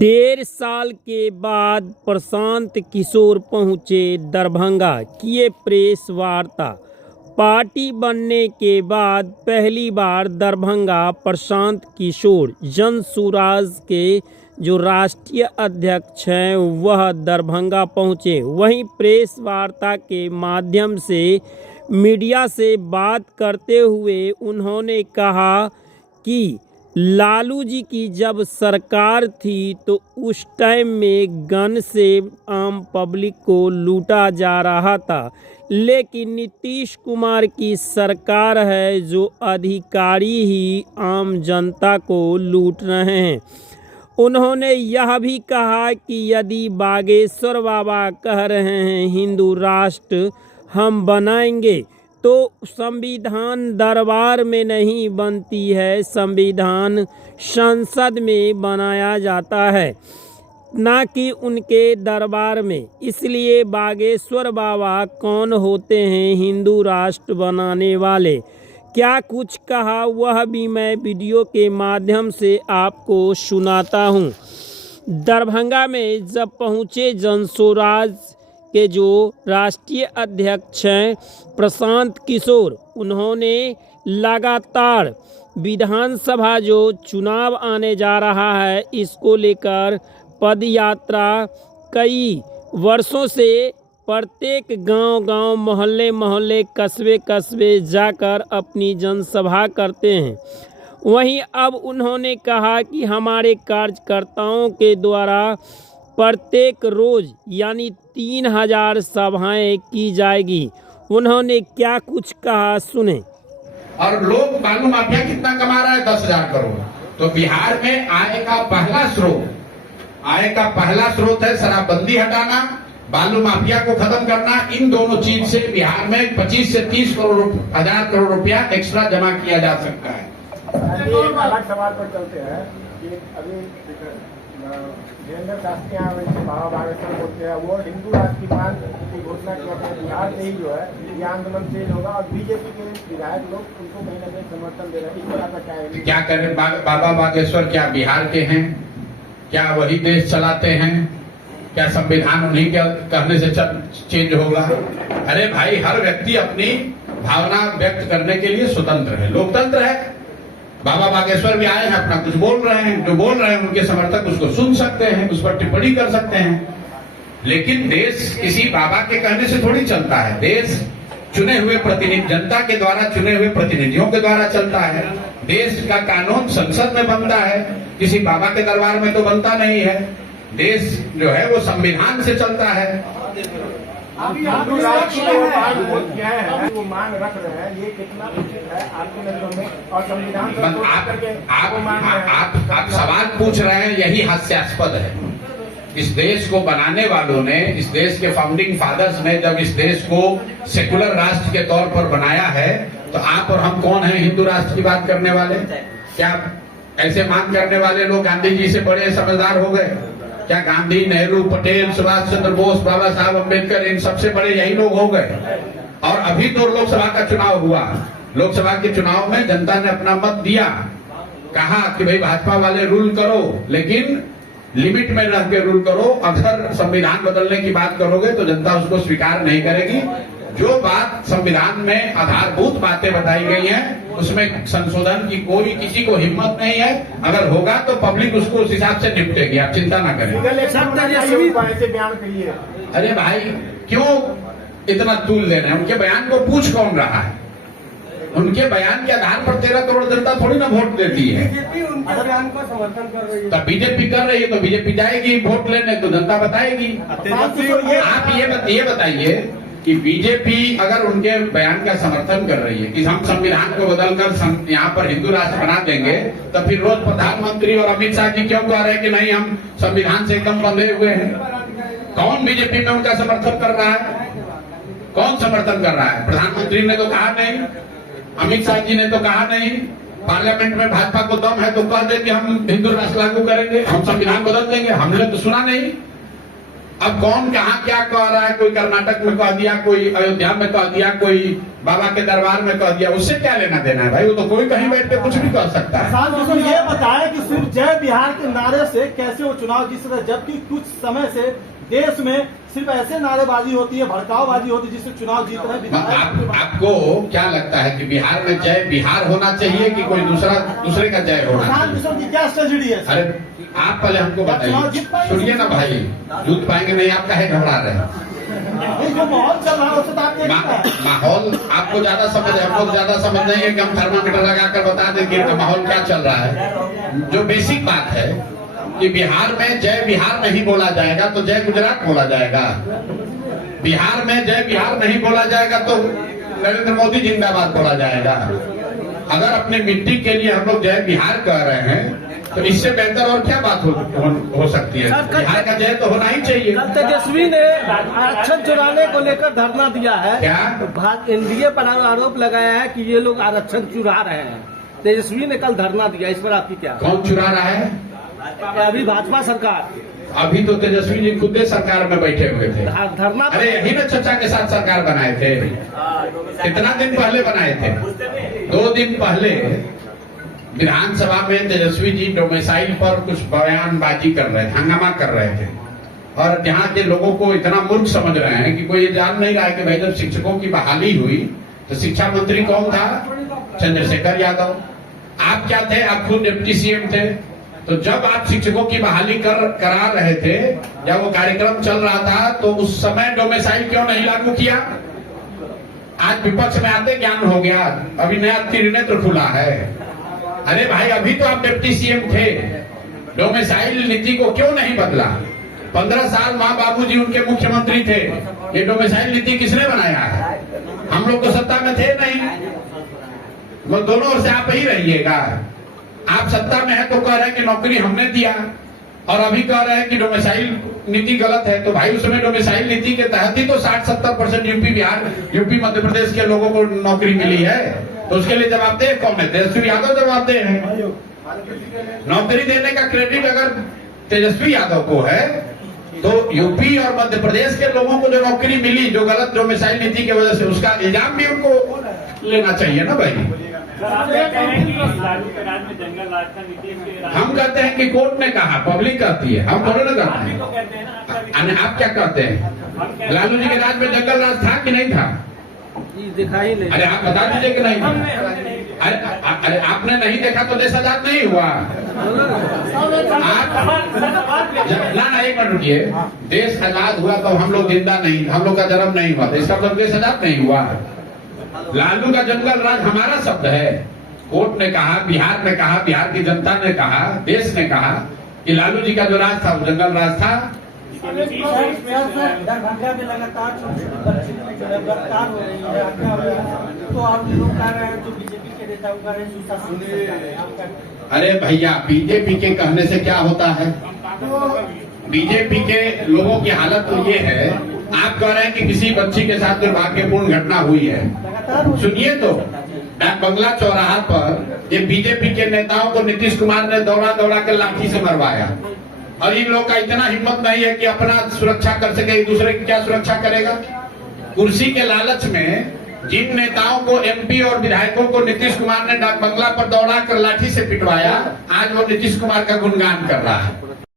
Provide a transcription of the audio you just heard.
1.5 साल के बाद प्रशांत किशोर पहुंचे दरभंगा, किए प्रेस वार्ता। पार्टी बनने के बाद पहली बार दरभंगा प्रशांत किशोर जनसुराज के जो राष्ट्रीय अध्यक्ष हैं वह दरभंगा पहुंचे। वहीं प्रेस वार्ता के माध्यम से मीडिया से बात करते हुए उन्होंने कहा कि लालू जी की जब सरकार थी तो उस टाइम में गन से आम पब्लिक को लूटा जा रहा था, लेकिन नीतीश कुमार की सरकार है जो अधिकारी ही आम जनता को लूट रहे हैं। उन्होंने यह भी कहा कि यदि बागेश्वर बाबा कह रहे हैं हिंदू राष्ट्र हम बनाएंगे तो संविधान दरबार में नहीं बनती है, संविधान संसद में बनाया जाता है, ना कि उनके दरबार में। इसलिए बागेश्वर बाबा कौन होते हैं हिंदू राष्ट्र बनाने वाले, क्या कुछ कहा वह भी मैं वीडियो के माध्यम से आपको सुनाता हूं। दरभंगा में जब पहुंचे जनसुराज के जो राष्ट्रीय अध्यक्ष हैं प्रशांत किशोर, उन्होंने लगातार विधानसभा जो चुनाव आने जा रहा है इसको लेकर पदयात्रा कई वर्षों से प्रत्येक गांव-गांव, मोहल्ले-मोहल्ले, कस्बे-कस्बे जाकर अपनी जनसभा करते हैं। वहीं अब उन्होंने कहा कि हमारे कार्यकर्ताओं के द्वारा प्रत्येक रोज यानी 3000 सभाएं की जाएगी। उन्होंने क्या कुछ कहा सुने। और लोग बालू माफिया कितना कमा रहा है, 10,000 करोड़। तो बिहार में आय का पहला स्रोत है शराबबंदी हटाना, बालू माफिया को खत्म करना। इन दोनों चीज से बिहार में 25 से 30 हजार करोड़ रुपया एक्स्ट्रा जमा किया जा सकता है। एक अलग सवाल पर चलते हैं कि अभी वीरेंद्र शास्त्री बाबा बागेश्वर बोलते हैं वो हिंदू राष्ट्र की मांग की घोषणा करते हैं। बिहार में ही जो है ये आंदोलन तेज होगा और बीजेपी के विधायक लोग उनको कहीं ना कहीं समर्थन दे रहे हैं। इस तरह का क्या है? क्या करें, बाबा बागेश्वर क्या बिहार के हैं? क्या वही देश चलाते हैं? क्या संविधान उन्हीं के कहने से चेंज होगा? अरे भाई, हर व्यक्ति अपनी भावना व्यक्त करने के लिए स्वतंत्र है, लोकतंत्र है। बाबा बागेश्वर भी आए हैं, अपना कुछ बोल रहे हैं, जो बोल रहे हैं उनके समर्थक उसको सुन सकते हैं, उस पर टिप्पणी कर सकते हैं। लेकिन देश किसी बाबा के कहने से थोड़ी चलता है। देश चुने हुए प्रतिनिधि, जनता के द्वारा चुने हुए प्रतिनिधियों के द्वारा चलता है। देश का कानून संसद में बनता है, किसी बाबा के दरबार में तो बनता नहीं है। देश जो है वो संविधान से चलता है। हिंदू राष्ट्र वो मांग रख रहे हैं, ये कितना उचित है आपकी नजरों में? और संविधान आप सवाल पूछ रहे हैं, यही हास्यास्पद है। इस देश को बनाने वालों ने, इस देश के फाउंडिंग फादर्स ने जब इस देश को सेकुलर राष्ट्र के तौर पर बनाया है तो आप और हम कौन हैं हिंदू राष्ट्र की बात करने वाले? क्या ऐसे मांग करने वाले लोग गांधी जी से बड़े समझदार हो गए? क्या गांधी, नेहरू, पटेल, सुभाष चंद्र बोस, बाबा साहब अम्बेडकर इन सबसे बड़े यही लोग हो गए? और अभी तो लोकसभा का चुनाव हुआ, लोकसभा के चुनाव में जनता ने अपना मत दिया, कहा कि भाई भाजपा वाले रूल करो लेकिन लिमिट में रह के रूल करो। अगर संविधान बदलने की बात करोगे तो जनता उसको स्वीकार नहीं करेगी। जो बात संविधान में आधारभूत बातें बताई गई हैं उसमें संशोधन की कोई किसी को हिम्मत नहीं है। अगर होगा तो पब्लिक उसको उस हिसाब से निपटेगी, आप चिंता ना करें। अरे भाई, क्यों इतना तूल दे रहे हैं? उनके बयान को पूछ कौन रहा है? उनके बयान के आधार पर 13 करोड़ जनता थोड़ी ना वोट देती है। बीजेपी उनके बयान को समर्थन कर रही है। तब बीजेपी कर रही है तो बीजेपी जाएगी वोट लेने, तो जनता बताएगी। आप ये बताइए कि बीजेपी अगर उनके बयान का समर्थन कर रही है कि हम संविधान को बदलकर यहाँ पर हिंदू राष्ट्र बना देंगे, तो फिर रोज प्रधानमंत्री और अमित शाह जी क्यों कह रहे हैं कि नहीं हम संविधान से एकदम बंधे हुए हैं? कौन बीजेपी में उनका समर्थन कर रहा है? कौन समर्थन कर रहा है? प्रधानमंत्री ने तो कहा नहीं, अमित शाह जी ने तो कहा नहीं, पार्लियामेंट में भाजपा को दम है तो कह दे कि हम हिंदू राष्ट्र लागू करेंगे, हम संविधान बदल देंगे। हमने तो सुना नहीं। अब कौन कहाँ क्या कह रहा है, कोई कर्नाटक में कह दिया, कोई अयोध्या में कह दिया, कोई बाबा के दरबार में कह दिया, उससे क्या लेना देना है भाई? वो तो कोई कहीं बैठ के कुछ भी कह सकता है। प्रशांत किशोर ये बताया कि सिर्फ जय बिहार के नारे से कैसे वो चुनाव जीत सकता है, जबकि कुछ समय से देश में सिर्फ ऐसे नारेबाजी होती है, भड़काऊबाजी होती है जिससे चुनाव जीत रहे हैं। आपको क्या लगता है कि बिहार में जय बिहार होना चाहिए कि कोई दूसरे का जय होना प्रशांत चाहिए? किशोर की क्या स्ट्रेटेजी है? अरे आप पहले हमको बताइए, सुनिए ना भाई, जीत पाएंगे नहीं, आप काहे घबरा रहे हैं? जो माहौल चल रहा है उससे तो आप क्या लगता है? माहौल आपको ज्यादा समझ है, हमको ज्यादा समझ नहीं है कि हम थर्मामीटर लगाकर बता दें कि माहौल क्या चल रहा है। जो बेसिक बात है कि बिहार में जय बिहार नहीं बोला जाएगा तो जय गुजरात बोला जाएगा। बिहार में जय बिहार नहीं बोला जाएगा तो नरेंद्र मोदी जिंदाबाद बोला जाएगा। अगर अपनी मिट्टी के लिए हम लोग जय बिहार कह रहे हैं तो इससे बेहतर और क्या बात हो सकती है? बिहार का जय तो होना ही चाहिए। कल तेजस्वी ने आरक्षण चुराने को लेकर धरना दिया है। क्या एनडीए पर आरोप लगाया है कि ये लोग आरक्षण चुरा रहे हैं। तेजस्वी ने कल धरना दिया, इस पर आपकी क्या? कौन चुरा रहा है? अभी भाजपा सरकार। अभी तो तेजस्वी जी खुद सरकार में बैठे हुए थे। धरना अरे यही ना चचा के साथ सरकार बनाए थे। कितना दिन पहले बनाए थे? 2 दिन पहले विधानसभा में तेजस्वी जी डोमिसाइल पर कुछ बयानबाजी कर रहे थे, हंगामा कर रहे थे, और यहाँ के लोगों को इतना मूर्ख समझ रहे हैं कि कोई ये जान नहीं रहा है कि भाई जब शिक्षकों की बहाली हुई तो शिक्षा मंत्री कौन था? चंद्रशेखर यादव। आप क्या थे? आप खुद डिप्टी सीएम थे। तो जब आप शिक्षकों की बहाली करा रहे थे या वो कार्यक्रम चल रहा था तो उस समय डोमिसाइल क्यों नहीं लागू किया? आज विपक्ष में आते ज्ञान हो गया, अभी नया त्रिनेत्र खुला है। अरे भाई अभी तो आप डिप्टी सीएम थे, डोमिसाइल नीति को क्यों नहीं बदला? 15 साल माँ बाबूजी उनके मुख्यमंत्री थे। ये डोमिसाइल नीति किसने बनाया है? हम लोग तो सत्ता में थे नहीं। वो दोनों ओर से आप ही रहिएगा। आप सत्ता में है तो कह रहे हैं कि नौकरी हमने दिया, और अभी कह रहे हैं कि डोमिसाइल नीति गलत है। तो भाई उसमें डोमिसाइल नीति के तहत ही तो 60-70% यूपी मध्य प्रदेश के लोगों को नौकरी मिली है। तो उसके लिए जवाबदेह कौन है? तेजस्वी यादव जवाबदेह है। नौकरी देने का क्रेडिट अगर तेजस्वी यादव को है तो यूपी और मध्य प्रदेश के लोगों को जो नौकरी मिली जो गलत डोमिसाइल नीति की वजह से, उसका इल्जाम भी उनको लेना चाहिए ना भाई। हम कहते हैं कि कोर्ट ने कहा, पब्लिक कहती है, हम थोड़ा ना कहते हैं। आप क्या कहते हैं? लालू जी के राज में जंगल राज था कि नहीं था? दिखाई नहीं। अरे आप बता दीजिए कि नहीं था? अरे आपने नहीं देखा तो देश आजाद नहीं हुआ। ना एक मिनट रुकिए। देश आजाद हुआ तो हम लोग जिंदा नहीं, हम लोग का जन्म नहीं हुआ, इसका मतलब देश आजाद नहीं हुआ। लालू का जंगल राज हमारा शब्द है। कोर्ट ने कहा, बिहार ने कहा, बिहार की जनता ने कहा, देश ने कहा कि लालू जी का जो राज था वो जंगल राज था। दरभंगा में लगातार बलात्कार हो रही है, हत्या हो रही है, तो आप लोग कह रहे हैं जो बीजेपी के नेता कह रहे हैं। अरे भैया बीजेपी के कहने से क्या होता है? बीजेपी के लोगों की हालत तो ये है, आप कह रहे हैं कि किसी बच्ची के साथ दुर्भाग्यपूर्ण घटना हुई है। सुनिए तो, डाक बंगला चौराहा पर ये बीजेपी के नेताओं को नीतीश कुमार ने दौड़ा कर लाठी से मरवाया, और इन लोगों का इतना हिम्मत नहीं है कि अपना सुरक्षा कर सके, दूसरे की क्या सुरक्षा करेगा? कुर्सी के लालच में जिन नेताओं को, एमपी और विधायकों को नीतीश कुमार ने डाक बंगला पर दौड़ा कर लाठी से पिटवाया, आज वो नीतीश कुमार का गुणगान कर रहा है।